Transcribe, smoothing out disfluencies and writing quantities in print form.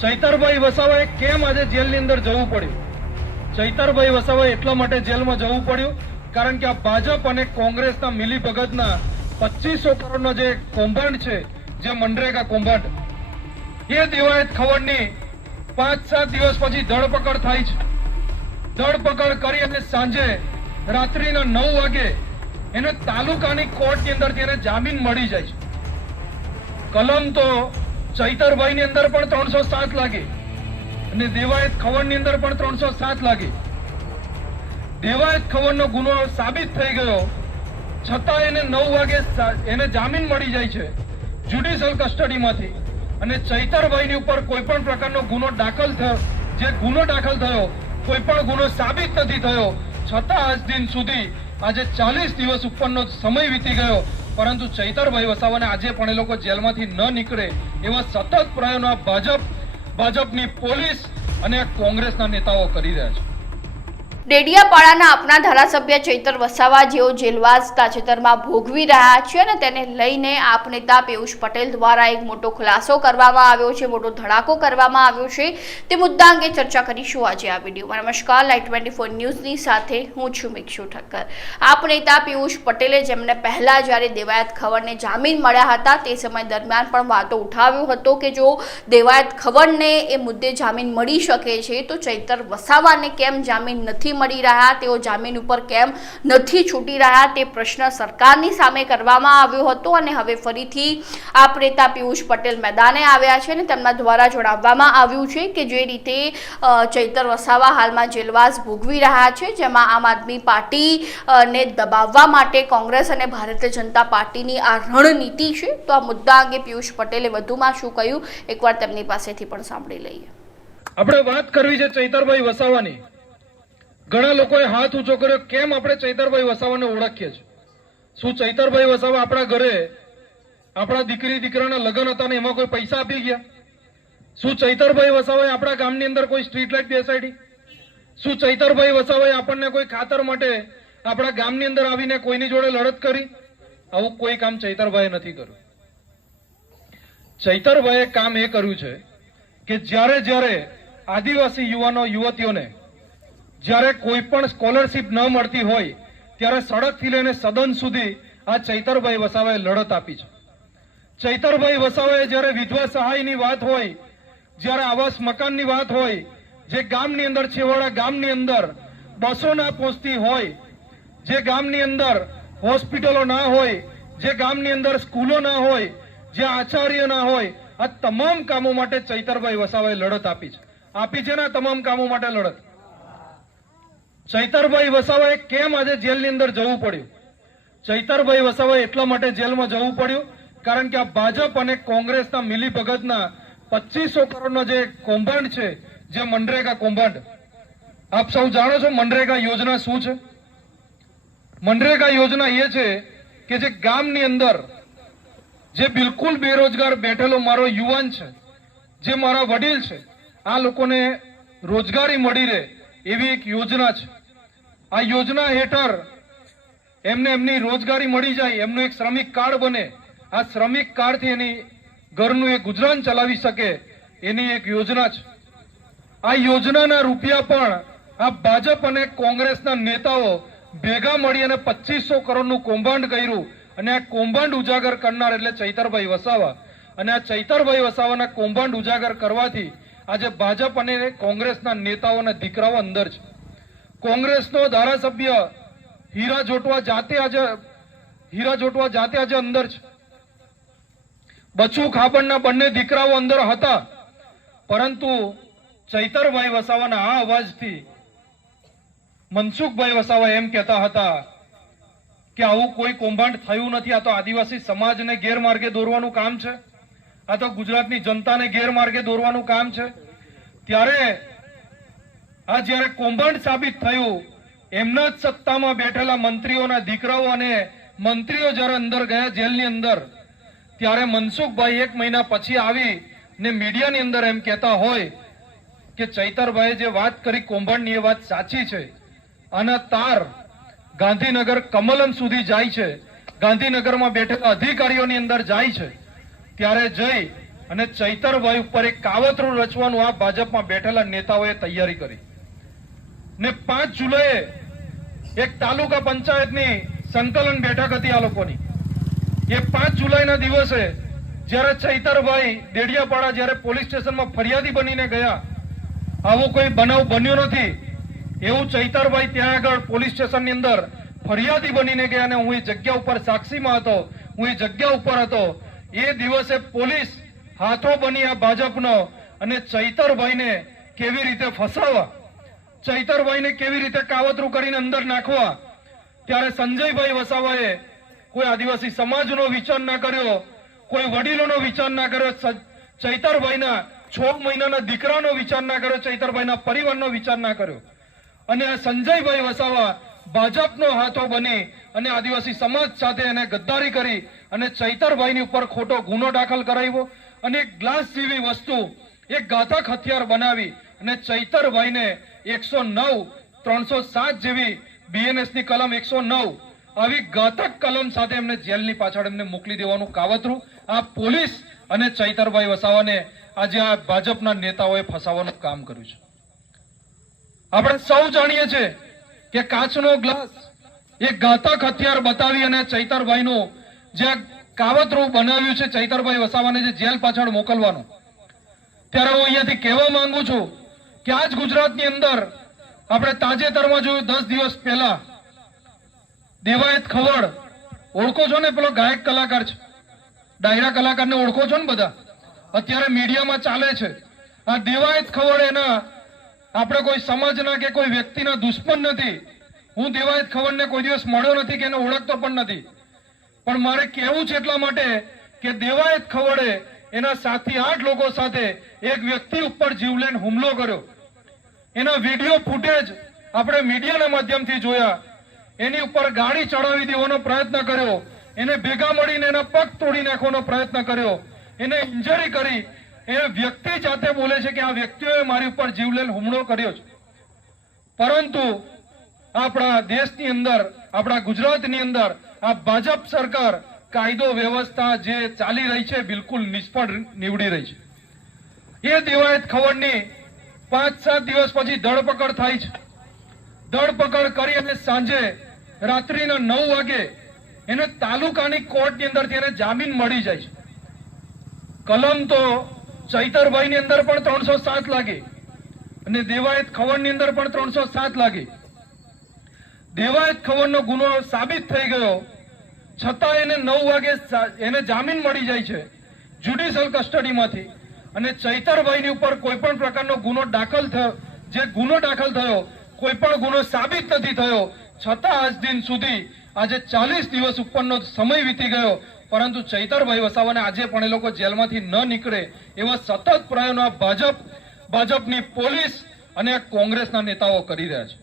ચૈતરભાઈ વસાવાએ કેમ આજે જેલની અંદર જવું પડ્યું? ચૈતરભાઈ વસાવાએ એટલા માટે જેલમાં જવું પડ્યું કારણ કે આ ભાજપ અને કોંગ્રેસના મિલીભગતના 2500 કરોડનો જે કૌભાંડ છે, જે મનરેગા કૌભાંડ, એ દેવાયત ખવડની 5-7 દિવસ પછી ધરપકડ થાય છે. ધરપકડ કરી અને સાંજે રાત્રિના 9 વાગે એને તાલુકાની કોર્ટની અંદરથી એને જામીન મળી જાય છે. કલમ તો ચૈતરભાઈ ની અંદર પણ 307 લાગી અને દેવાયત ખવડ ની અંદર પણ 307 લાગી. દેવાયત ખવડનો ગુનો સાબિત થઈ ગયો છતાં એને 9 વાગે એને જામીન મળી જાય છે જ્યુડિશિયલ કસ્ટડીમાંથી. અને ચૈતરભાઈ ની ઉપર કોઈ પણ પ્રકારનો ગુનો દાખલ થયો, જે ગુનો દાખલ થયો કોઈ પણ ગુનો સાબિત નથી થયો, છતાં આજ દિન સુધી આજે 40 દિવસ ઉપરનો સમય વીતી ગયો, પરંતુ ચૈતરભાઈ વસાવાને આજે પણ એ લોકો જેલમાંથી ન નીકળે એવા સતત પ્રયાસો ભાજપની પોલીસ અને કોંગ્રેસના નેતાઓ કરી રહ્યા છે. ડેડિયાપાડાના આપના ધારાસભ્ય ચૈતર વસાવા જેઓ જેલવાસ તાજેતરમાં ભોગવી રહ્યા છે અને તેને લઈને આપ નેતા પિયુષ પટેલ દ્વારા એક મોટો ખુલાસો કરવામાં આવ્યો છે, મોટો ધડાકો કરવામાં આવ્યો છે. તે મુદ્દા અંગે ચર્ચા કરીશું આજે આ વિડીયોમાં. નમસ્કાર, લાઈટ 24 ન્યૂઝની સાથે હું છું મિક્ષુ ઠક્કર. આપ નેતા પિયુષ પટેલે જેમને પહેલા જ્યારે દેવાયત ખવડને જામીન મળ્યા હતા તે સમય દરમિયાન પણ વાતો ઉઠાવ્યો હતો કે જો દેવાયત ખવડને એ મુદ્દે જામીન મળી શકે છે તો ચૈતર વસાવાને કેમ જામીન નથી મળી રહ્યા, તેઓ જામીન ઉપર કેમ નથી છૂટી રહ્યા, તે પ્રશ્ન સરકારની સામે કરવામાં આવ્યો હતો. અને હવે ફરીથી આપ નેતા પિયુષ પટેલ મેદાને આવ્યા છે અને તેમના દ્વારા જણાવવામાં આવ્યું છે કે જે રીતે ચૈતર વસાવા હાલમાં જેલવાસ ભોગવી રહ્યા છે, જેમાં આમ આદમી પાર્ટીને દબાવવા માટે કોંગ્રેસ અને ભારતીય જનતા પાર્ટીની આ રણનીતિ છે. તો આ મુદ્દા અંગે પિયુષ પટેલે વધુમાં શું કહ્યું, એકવાર તેમની પાસેથી પણ સાંભળી લઈએ. આપણે વાત કરવી છે ચૈતરભાઈ વસાવાની. ઘણા લોકોએ હાથ ઊંચો કર્યો, કેમ આપણે ચૈતરભાઈ વસાવાને ઓળખીએ છીએ? શું ચૈતરભાઈ વસાવા આપણા ઘરે આપણા દીકરી દીકરાના લગ્ન હતા ને એમાં કોઈ પૈસા આપી ગયા? શું ચૈતરભાઈ વસાવાએ આપણા ગામની અંદર કોઈ સ્ટ્રીટ લાઇટ બેસાડી? શું ચૈતરભાઈ વસાવાએ આપણને કોઈ ખાતર માટે આપણા ગામની અંદર આવીને કોઈની જોડે લડત કરી? આવું કોઈ કામ ચૈતરભાઈએ નથી કર્યું. ચૈતરભાઈએ કામ એ કર્યું છે કે જ્યારે જ્યારે આદિવાસી યુવાનો યુવતીઓને જ્યારે કોઈ પણ સ્કોલરશીપ ન મળતી હોય ત્યારે સડકથી લઈને સદન સુધી આ ચૈતરભાઈ વસાવાએ લડત આપી છે. ચૈતરભાઈ વસાવાએ જ્યારે વિધવા સહાયની વાત હોય, જ્યારે આવાસ મકાનની વાત હોય, જે ગામની અંદર છેવાડા ગામની અંદર બસો ના પહોંચતી હોય, જે ગામની અંદર હોસ્પિટલો ના હોય, જે ગામની અંદર સ્કૂલો ના હોય, જે આચાર્ય ના હોય, આ તમામ કામો માટે ચૈતરભાઈ વસાવાએ લડત આપી છે ને આ તમામ કામો માટે લડત. ચૈતરભાઈ વસાવાએ કેમ આજે જેલની અંદર જવું પડ્યું? ચૈતરભાઈ વસાવાએ એટલા માટે જેલમાં જવું પડ્યું કારણ કે આ ભાજપ અને કોંગ્રેસના મિલીભગતના 2500 કરોડનો જે કૌભાંડ છે, જે મનરેગા કૌભાંડ, આપ સૌ જાણો છો મનરેગા યોજના શું છે? મનરેગા યોજના એ છે કે જે ગામની અંદર જે બિલકુલ બેરોજગાર બેઠેલો મારો યુવાન છે, જે મારા વડીલ છે, આ લોકોને રોજગારી મળી રહે એવી એક યોજના છે. આ યોજના હેઠળ એમને એમની રોજગારી મળી જાય, એમનું એક શ્રમિક કાર્ડ બને, આ શ્રમિક કાર્ડથી એની ઘરનું એક ગુજરાન ચલાવી શકે એની એક યોજના છે. આ યોજનાના રૂપિયા પણ આ ભાજપ અને કોંગ્રેસના નેતાઓ ભેગા મળી અને 2500 કરોડનું કૌભાંડ કર્યું અને આ કૌભાંડ ઉજાગર કરનાર એટલે ચૈતરભાઈ વસાવા. અને આ ચૈતરભાઈ વસાવાના કૌભાંડ ઉજાગર કરવાથી આજે ભાજપ અને કોંગ્રેસના નેતાઓના દીકરાઓ અંદર છે. કોંગ્રેસનો ધારાસભ્ય હીરા જોટવા જાતે આજે અંદર છે. બચુ ખાબડના બંને દીકરાઓ અંદર હતા, પરંતુ ચૈતરભાઈ વસાવાના આ અવાજથી મનસુખભાઈ વસાવા એમ કહેતા હતા કે આવું કોઈ કૌભાંડ થયું નથી, આ તો આદિવાસી સમાજને ગેરમાર્ગે દોરવાનું કામ છે, આ તો ગુજરાતની જનતાને ગેરમાર્ગે દોરવાનું કામ છે. ત્યારે આ જ્યારે કૌભાંડ સાબિત થયું, એમના જ સત્તામાં બેઠેલા મંત્રીઓના દીકરાઓ અને મંત્રીઓ જ્યારે અંદર ગયા જેલની અંદર, ત્યારે મનસુખભાઈ 1 મહિના પછી આવી ને મીડિયાની અંદર એમ કહેતા હોય કે ચૈતરભાઈએ જે વાત કરી કૌભાંડની એ વાત સાચી છે. અને તાર ગાંધીનગર કમલમ સુધી જાય છે, ગાંધીનગરમાં બેઠેલા અધિકારીઓની અંદર જાય છે, ત્યારે જઈ અને ચૈતરભાઈ ઉપર એક કાવતરું રચવાનું આ ભાજપમાં બેઠેલા નેતાઓએ તૈયારી કરી ને 5 જુલાઈએ એક તાલુકા પંચાયતની સંકલન બેઠક હતી આ લોકોની. એ 5 જુલાઈના દિવસે જ્યારે ચૈતરભાઈ દેડિયાપાડા જ્યારે પોલીસ સ્ટેશનમાં ફરિયાદી બનીને ગયા, આવો કોઈ બનાવ બન્યો નથી એવું ચૈતરભાઈ ત્યાં આગળ પોલીસ સ્ટેશનની અંદર ફરિયાદી બનીને ગયા અને હું એ જગ્યા ઉપર સાક્ષીમાં હતો, હું એ જગ્યા ઉપર હતો. એ દિવસે પોલીસ હાથો બની આ ભાજપનો અને ચૈતરભાઈને કેવી રીતે ફસાવવા, ચૈતરભાઈને કેવી રીતે કાવતરું કરીને અંદર નાખવા, ત્યારે સંજયભાઈ વસાવાએ કોઈ આદિવાસી સમાજનો વિચાર ના કર્યો, કોઈ વડીલોનો વિચાર ના કર્યો, ચૈતરભાઈના 6 મહિનાના દીકરાનો વિચાર ના કર્યો, ચૈતરભાઈના પરિવારનો વિચાર ના કર્યો. અને આ સંજયભાઈ વસાવા ભાજપનો હાથો બની અને આદિવાસી સમાજ સાથે એને ગદ્દારી કરી અને ચૈતરભાઈની ઉપર ખોટો ગુનો દાખલ કરાવ્યો અને એક ગ્લાસ જેવી વસ્તુ, એક ઘાતક હથિયાર બનાવી અને ચૈતરભાઈને 109, 307 જેવી BNS ની કલમ 109 આવી ઘાતક કલમ સાથે એમને જેલની પાછળ એમને મોકલી દેવાનું કાવતરું આ પોલીસ અને ચૈતરભાઈ વસાવાને આજે આ ભાજપના નેતાઓએ ફસાવવાનું કામ કર્યું છે. આપણે સૌ જાણીએ છીએ કે કાચનો ગ્લાસ એક ઘાતક હથિયાર બતાવી અને ચૈતરભાઈનું જે કાવતરું બનાવ્યું છે, ચૈતરભાઈ વસાવાને જે જેલ પાછળ મોકલવાનું, ત્યારે હું અહીંયાથી કહેવા માંગુ છું કે આજ ગુજરાતની અંદર આપણે તાજેતરમાં જોયું 10 દિવસ પહેલા દેવાયત ખવડ, ઓળખો છો ને, પેલો ગાયક કલાકાર છે, ડાયરા કલાકારને ઓળખો છો ને બધા, અત્યારે મીડિયામાં ચાલે છે. આ દેવાયત ખવડ એના આપણે કોઈ સમાજના કે કોઈ વ્યક્તિના દુશ્મન નથી. હું દેવાયત ખવડને કોઈ દિવસ મળ્યો નથી કે એને ઓળખતો પણ નથી, પણ મારે કહેવું છે એટલા માટે કે દેવાયત ખવડે એના 7 થી 8 લોકો સાથે એક વ્યક્તિ ઉપર જીવલેણ હુમલો કર્યો. એના વિડીયો ફૂટેજ આપણે મીડિયાના માધ્યમથી જોયા. એની ઉપર ગાડી ચડાવી દેવાનો પ્રયત્ન કર્યો, એને ભેગા મળીને એના પગ તોડી નાખવાનો પ્રયત્ન કર્યો, એને ઇન્જરી કરી. એ વ્યક્તિ જાતે બોલે છે કે આ વ્યક્તિઓએ મારી ઉપર જીવલેણ હુમલો કર્યો છે. પરંતુ આપણા દેશની અંદર, આપણા ગુજરાતની અંદર આ ભાજપ સરકાર કાયદો વ્યવસ્થા જે ચાલી રહી છે બિલકુલ નિષ્ફળ નીવડી રહી છે. એ દેવાયત ખવડની 5-7 દિવસ પછી ધરપકડ થાય છે. ધરપકડ કરી અને સાંજે રાત્રિના 9 વાગે એને તાલુકાની કોર્ટની અંદરથી એને જામીન મળી જાય છે. કલમ તો ચૈતરભાઈની અંદર પણ 307 લાગી અને દેવાયત ખવડની અંદર પણ 307 લાગી. દેવાયત ખવડનો ગુનો સાબિત થઈ ગયો છતાં એને 9 વાગે એને જામીન મળી જાય છે જ્યુડિશિયલ કસ્ટડીમાંથી. અને ચૈતરભાઈની ઉપર કોઈ પણ પ્રકારનો ગુનો દાખલ થયો, જે ગુનો દાખલ થયો કોઈ પણ ગુનો સાબિત નથી થયો, છતાં આજ દિન સુધી આજે 40 દિવસ ઉપરનો સમય વીતી ગયો, પરંતુ ચૈતરભાઈ વસાવાને આજે પણ એ લોકો જેલમાંથી ન નીકળે એવા સતત પ્રયાસો ભાજપની પોલીસ અને કોંગ્રેસના નેતાઓ કરી રહ્યા છે.